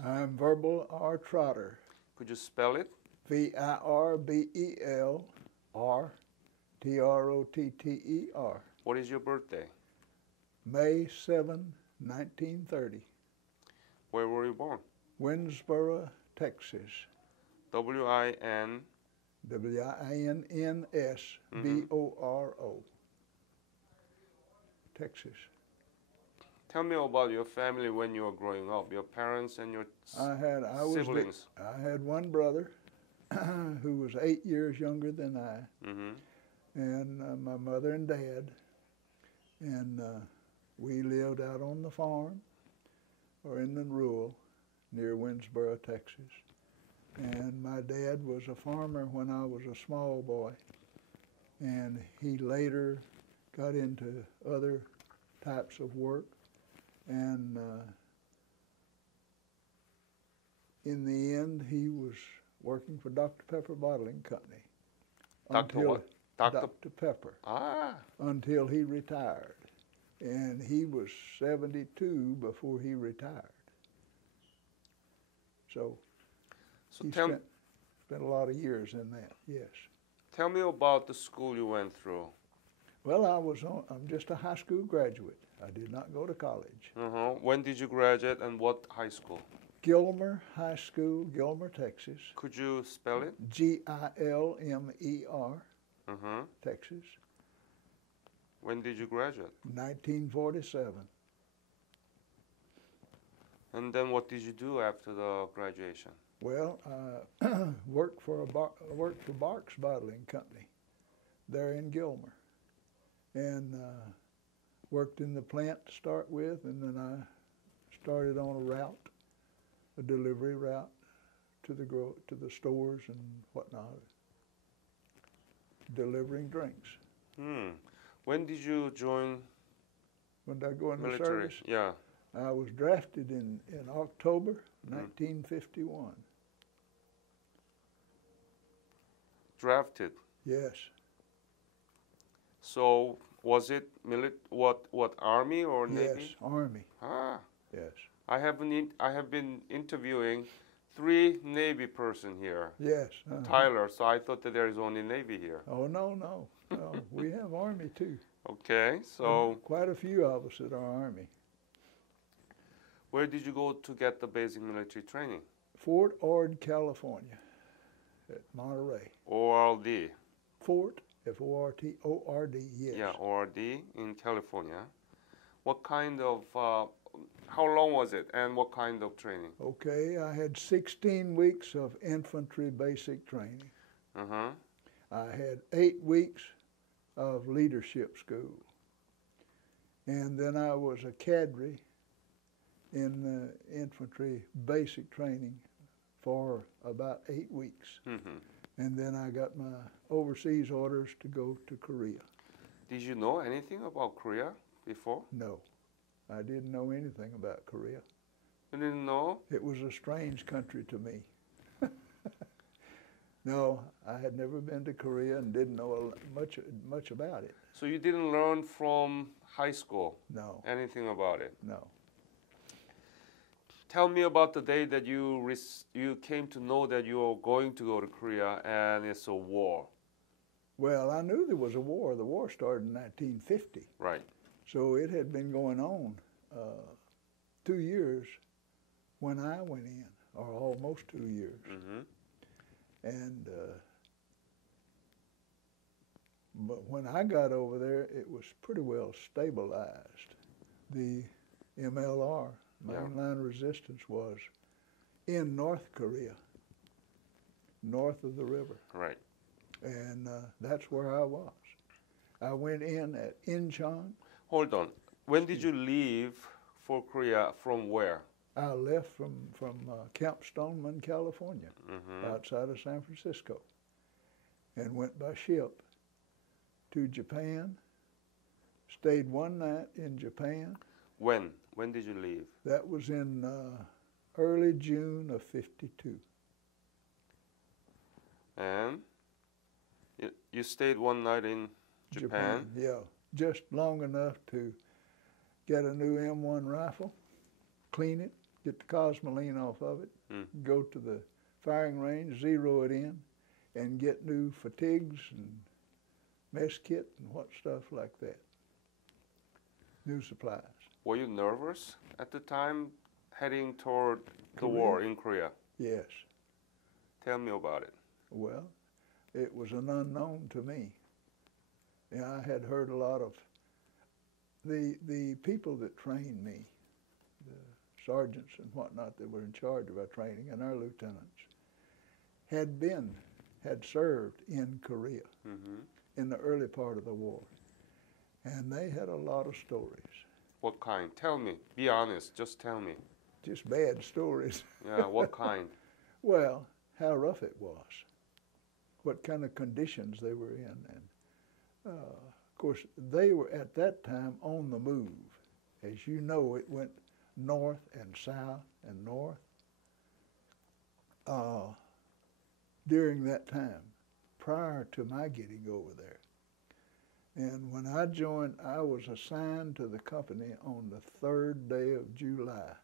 I'm Virbel Trotter. Could you spell it? Virbeltrotter. What is your birthday? May 7, 1930. Where were you born? Winsboro, Texas. W-I-N. Winnsboro. Texas. Tell me about your family when you were growing up, your parents and your siblings. I had one brother who was 8 years younger than I, and my mother and dad. And we lived out on the farm or in the rural near Winsboro, Texas. And my dad was a farmer when I was a small boy, and he later got into other types of work. And in the end, he was working for Dr. Pepper Bottling Company. Dr. what? Dr. Pepper. Ah. Until he retired. And he was 72 before he retired. So he spent a lot of years in that, yes. Tell me about the school you went through. Well, I'm just a high school graduate. I did not go to college. When did you graduate and what high school? Gilmer High School, Gilmer, Texas. Could you spell it? Gilmer, Texas. When did you graduate? 1947. And then what did you do after the graduation? Well, I worked for Barks Bottling Company there in Gilmer. And worked in the plant to start with, and then I started on a delivery route to the stores and whatnot, delivering drinks. When did you join When did I go in the military? service? Yeah. I was drafted in October 1951. Drafted? Yes. So was it what army or navy? Yes, Army. Ah. Yes. I have been interviewing 3 Navy person here. Yes. Tyler, so I thought that there is only Navy here. Oh no. We have Army too. Okay, so quite a few of us that are Army. Where did you go to get the basic military training? Fort Ord, California, at Monterey. ORD. Fort. F-O-R-T-O-R-D, yes. Yeah, ORD in California. What kind of, how long was it and what kind of training? Okay, I had 16 weeks of infantry basic training. I had 8 weeks of leadership school. And then I was a cadre in the infantry basic training for about 8 weeks. And then I got my overseas orders to go to Korea. Did you know anything about Korea before? No, I didn't know anything about Korea. You didn't know? It was a strange country to me. No, I had never been to Korea and didn't know much about it. So you didn't learn from high school? No. Anything about it? No. Tell me about the day that you came to know that you were going to go to Korea and it's a war. Well, I knew there was a war. The war started in 1950. Right. So it had been going on 2 years when I went in, or almost 2 years. And but when I got over there, it was pretty well stabilized. The MLR, mainline resistance, was in North Korea, north of the river. Right. And that's where I was. I went in at Incheon. Hold on. When did you leave for Korea? From where? I left from Camp Stoneman, California, outside of San Francisco, and went by ship to Japan, stayed one night in Japan. When? When did you leave? That was in early June of '52. And you stayed one night in Japan? Yeah, just long enough to get a new M1 rifle, clean it, get the cosmoline off of it, go to the firing range, zero it in, and get new fatigues and mess kit and what stuff like that. New supplies. Were you nervous at the time heading toward the Korea? war in Korea? Yes. Tell me about it. Well, it was an unknown to me. Yeah, I had heard a lot of the people that trained me, the sergeants and whatnot that were in charge of our training, and our lieutenants, had served in Korea in the early part of the war. And they had a lot of stories. What kind? Tell me. Be honest. Just tell me. Just bad stories. Yeah, what kind? Well, how rough it was, what kind of conditions they were in. And of course, they were at that time on the move. As you know, it went north and south and north during that time, prior to my getting over there. And when I joined, I was assigned to the company on the 3rd day of July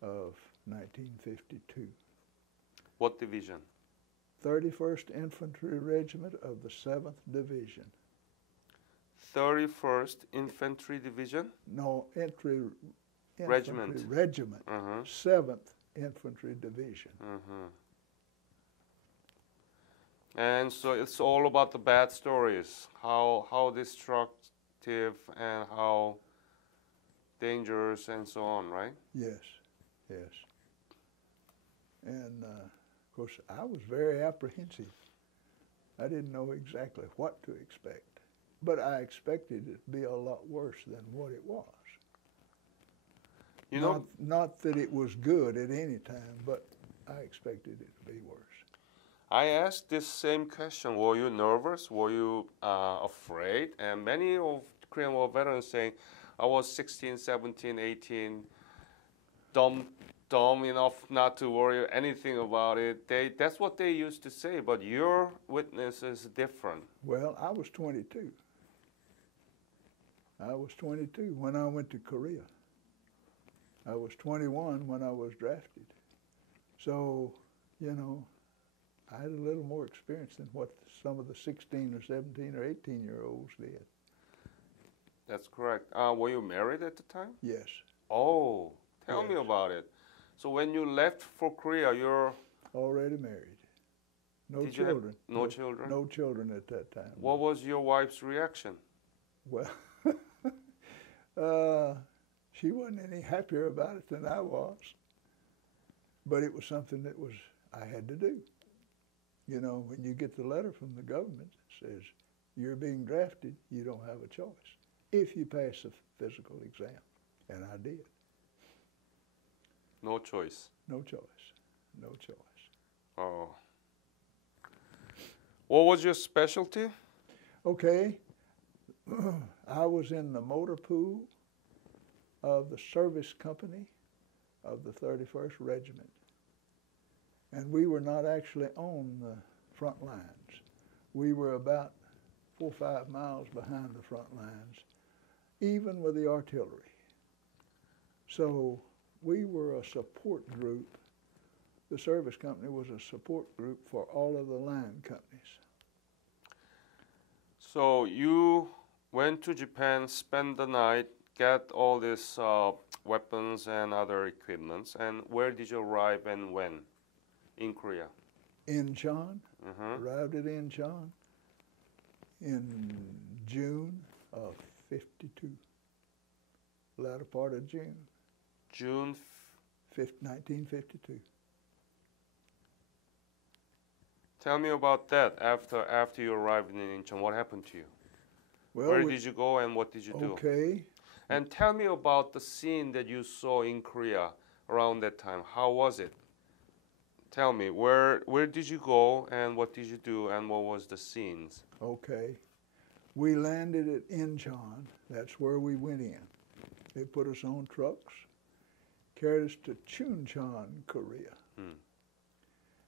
of 1952. What division? 31st Infantry Regiment of the 7th Division. 31st Infantry Division? No, Infantry Regiment. Regiment. 7th Infantry Division. And so it's all about the bad stories, how destructive and how dangerous and so on, right? Yes, yes. And of course, I was very apprehensive. I didn't know exactly what to expect, but I expected it to be a lot worse than what it was. You know, not that it was good at any time, but I expected it to be worse. I asked this same question. Were you nervous? Were you afraid? And many of Korean War veterans saying, I was 16, 17, 18, dumb enough not to worry anything about it. That's what they used to say, but your witness is different. Well, I was 22. I was 22 when I went to Korea. I was 21 when I was drafted. So, you know, I had a little more experience than what some of the 16 or 17 or 18-year-olds did. That's correct. Were you married at the time? Yes. Oh, tell me about it. So when you left for Korea, you're already married. No children. No children? No children at that time. What was your wife's reaction? Well, she wasn't any happier about it than I was. But it was something that I had to do. You know, when you get the letter from the government that says you're being drafted, you don't have a choice if you pass the physical exam. And I did. No choice. No choice. No choice. Oh. What was your specialty? Okay. I was in the motor pool of the service company of the 31st Regiment. And we were not actually on the front lines. We were about 4 or 5 miles behind the front lines, even with the artillery. So we were a support group. The service company was a support group for all of the line companies. So you went to Japan, spent the night, get all these weapons and other equipments, and where did you arrive and when? In Korea? Incheon. Arrived at Incheon in June of 52. Latter part of June. June 1952. Tell me about that. After you arrived in Incheon, what happened to you? Well, where did you go and what did you do? Okay. And tell me about the scene that you saw in Korea around that time. How was it? Tell me, where did you go and what did you do and what was the scenes? Okay. We landed at Incheon. That's where we went in. They put us on trucks, carried us to Chuncheon, Korea.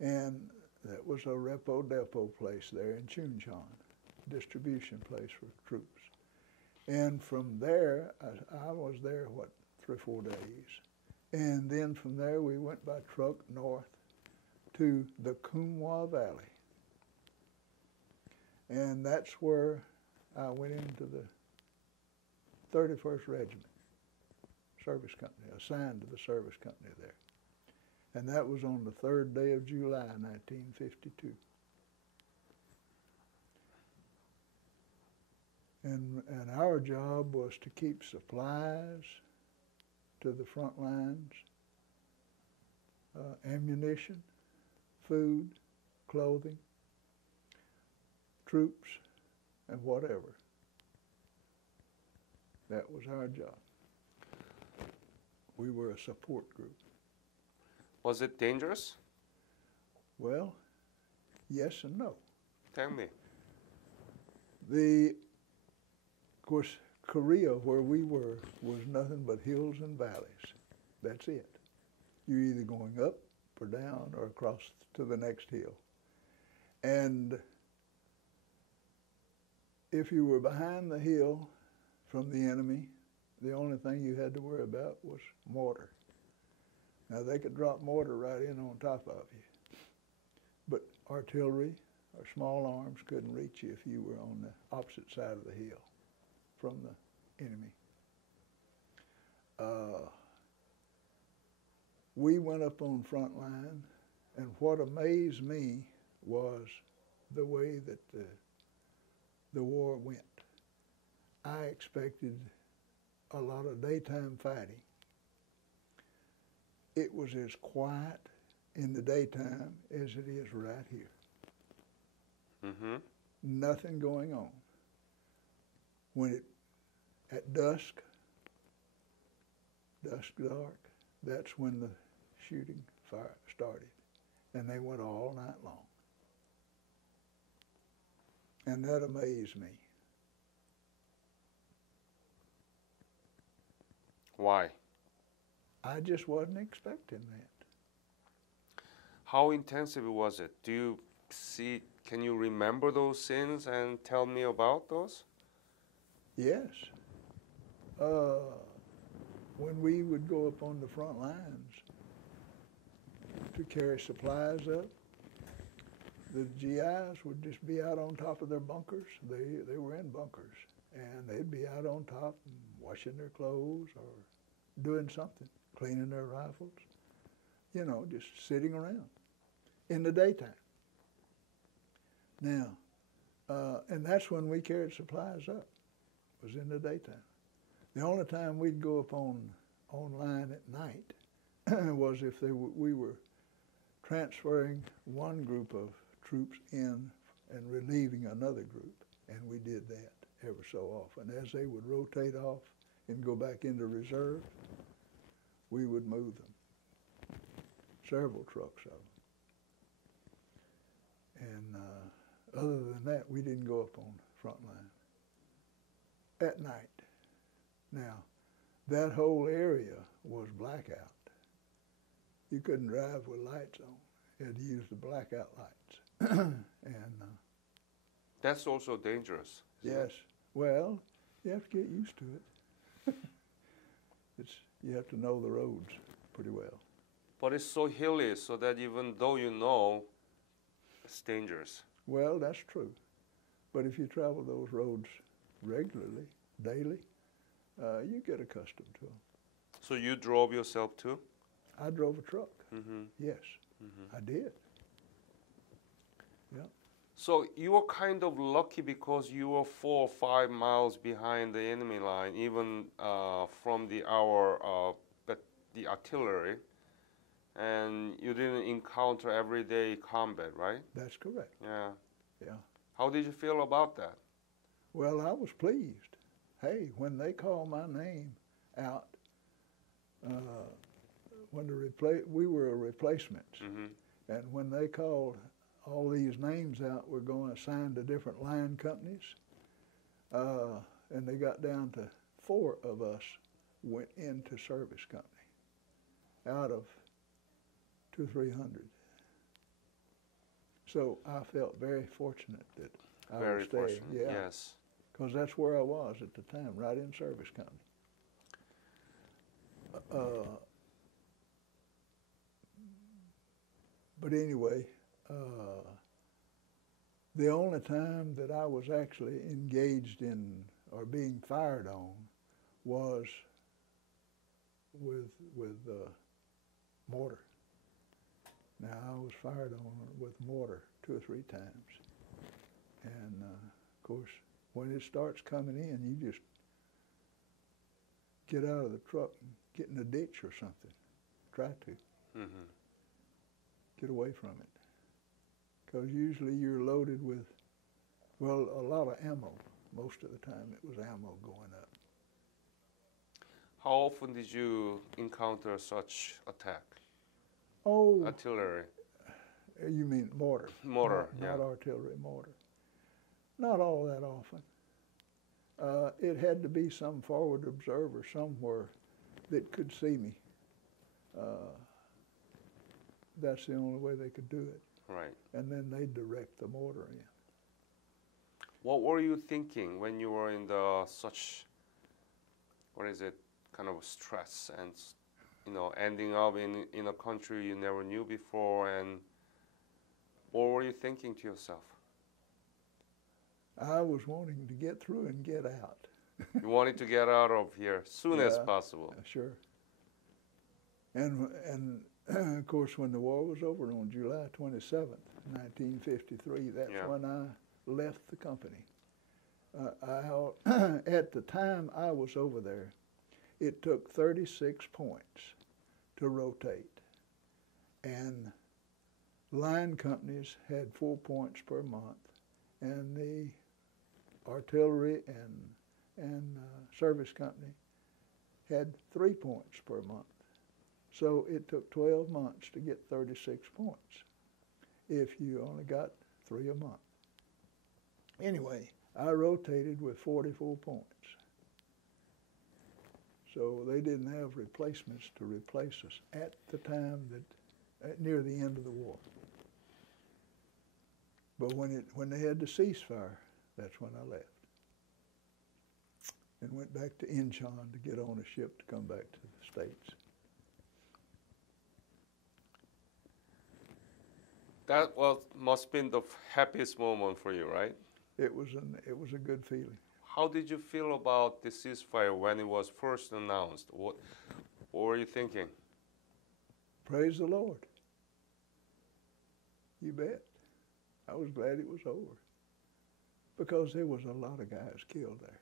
And that was a repo depot place there in Chuncheon, distribution place for troops. And from there, I was there, 3 or 4 days. And then from there we went by truck north to the Coomwa Valley. And that's where I went into the 31st Regiment Service Company, assigned to the service company there. And that was on the 3rd day of July, 1952. And our job was to keep supplies to the front lines, ammunition, food, clothing, troops, and whatever. That was our job. We were a support group. Was it dangerous? Well, yes and no. Tell me. Of course, Korea, where we were, was nothing but hills and valleys. That's it. You're either going up or down or across to the next hill. And if you were behind the hill from the enemy, the only thing you had to worry about was mortar. Now, they could drop mortar right in on top of you, but artillery or small arms couldn't reach you if you were on the opposite side of the hill from the enemy. We went up on front line, and what amazed me was the way that the war went. I expected a lot of daytime fighting. It was as quiet in the daytime as it is right here. Mm-hmm. Nothing going on. At dusk, dark, that's when the shooting fire started. And they went all night long. And that amazed me. Why? I just wasn't expecting that. How intensive was it? Can you remember those scenes and tell me about those? Yes. When we would go up on the front lines to carry supplies up, the GIs would just be out on top of their bunkers. They were in bunkers, and they'd be out on top and washing their clothes or doing something, cleaning their rifles, just sitting around in the daytime. Now, and that's when we carried supplies up, was in the daytime. The only time we'd go up on line at night was if we were transferring one group of troops in and relieving another group, and we did that ever so often. As they would rotate off and go back into reserve, we would move them, several trucks of them. And other than that, we didn't go up on front line at night. Now, that whole area was blackout. You couldn't drive with lights on. You had to use the blackout lights. And that's also dangerous. Yes. Well, you have to get used to it. You have to know the roads pretty well. But it's so hilly, so that even though you know, it's dangerous. Well, that's true. But if you travel those roads regularly, daily, you get accustomed to them. So you drove yourself too? I drove a truck. Mm-hmm. Yes, Mm-hmm. I did. Yeah. So you were kind of lucky because you were 4 or 5 miles behind the enemy line, even from the artillery, and you didn't encounter everyday combat, right? That's correct. Yeah. Yeah. How did you feel about that? Well, I was pleased. Hey, when they called my name out, we were replacements, Mm-hmm. and when they called all these names out, we're going assigned to different line companies, and they got down to 4 of us went into service company out of 200-300. So I felt very fortunate that I Very was staying. fortunate, Yeah, yes. because that's where I was at the time, right in service company. But anyway, the only time that I was actually engaged in or being fired on was with mortar. Now, I was fired on with mortar 2 or 3 times. And, of course, when it starts coming in, you just get out of the truck and get in a ditch or something. Try to. Mm-hmm. Get away from it. Because usually you're loaded with, well, a lot of ammo. Most of the time it was ammo going up. How often did you encounter such attack? Oh, artillery. You mean mortar? Mortar, not artillery, mortar. Not all that often. It had to be some forward observer somewhere that could see me. That's the only way they could do it. Right. And then they'd direct the mortar in. What were you thinking when you were in such, kind of stress and, ending up in a country you never knew before, and what were you thinking to yourself? I was wanting to get through and get out. You wanted to get out of here as soon as possible. Sure. And of course, when the war was over on July 27th, 1953, that's when I left the company. At the time I was over there, it took 36 points to rotate. And line companies had 4 points per month, and the artillery and service company had 3 points per month. So it took 12 months to get 36 points if you only got 3 a month. Anyway, I rotated with 44 points. So they didn't have replacements to replace us at the time near the end of the war. But when they had the ceasefire, that's when I left. And went back to Incheon to get on a ship to come back to the States. That must have been the happiest moment for you, right? It was a good feeling. How did you feel about the ceasefire when it was first announced? What were you thinking? Praise the Lord. You bet. I was glad it was over. Because there was a lot of guys killed there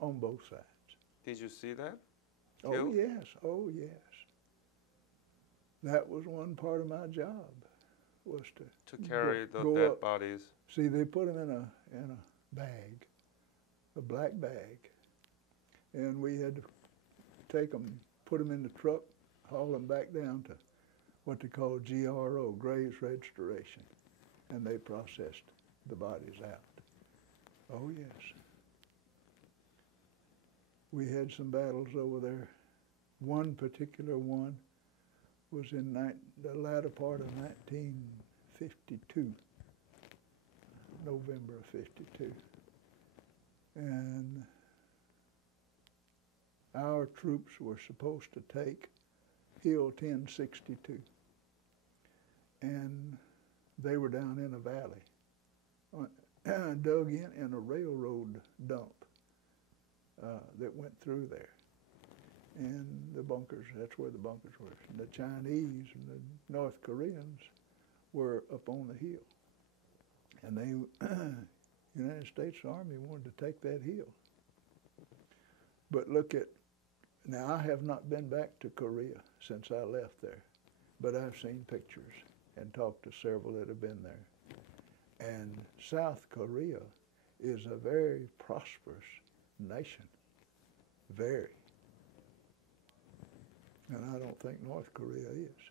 on both sides. Did you see that? Killed? Oh yes. That was one part of my job, was to carry the dead bodies. See, they put them in a bag, a black bag, and we had to take them, put them in the truck, haul them back down to what they call GRO, Graves Restoration, and they processed the bodies out. Oh yes. We had some battles over there. One particular one was in the latter part of 1952, November of 52. And our troops were supposed to take Hill 1062. And they were down in a valley, dug in a railroad dump that went through there. And the bunkers, that's where the bunkers were. And the Chinese and the North Koreans were up on the hill. And the United States Army wanted to take that hill. But now I have not been back to Korea since I left there, but I've seen pictures and talked to several that have been there. And South Korea is a very prosperous nation, very. And I don't think North Korea is.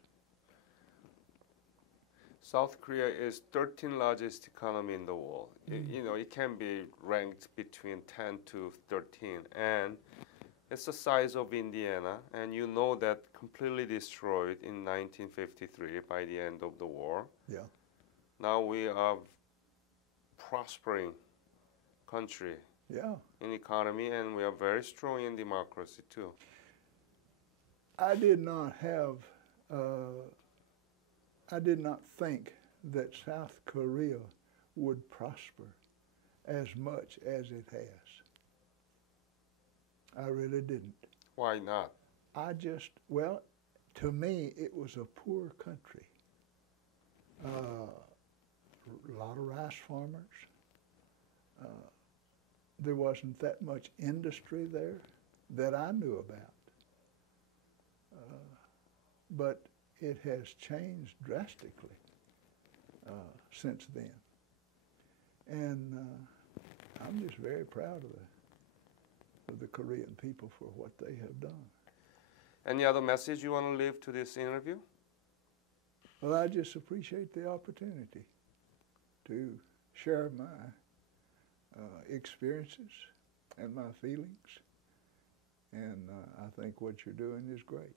South Korea is 13th largest economy in the world. It can be ranked between 10 to 13, and it's the size of Indiana, and that completely destroyed in 1953 by the end of the war. Yeah. Now we are prospering country in economy, and we are very strong in democracy too. I did not have I did not think that South Korea would prosper as much as it has. I really didn't. Why not? Well, to me, it was a poor country. A lot of rice farmers. There wasn't that much industry there that I knew about. But it has changed drastically since then. And I'm just very proud of the Korean people for what they have done. Any other message you want to leave to this interview? Well, I just appreciate the opportunity to share my experiences and my feelings. And I think what you're doing is great.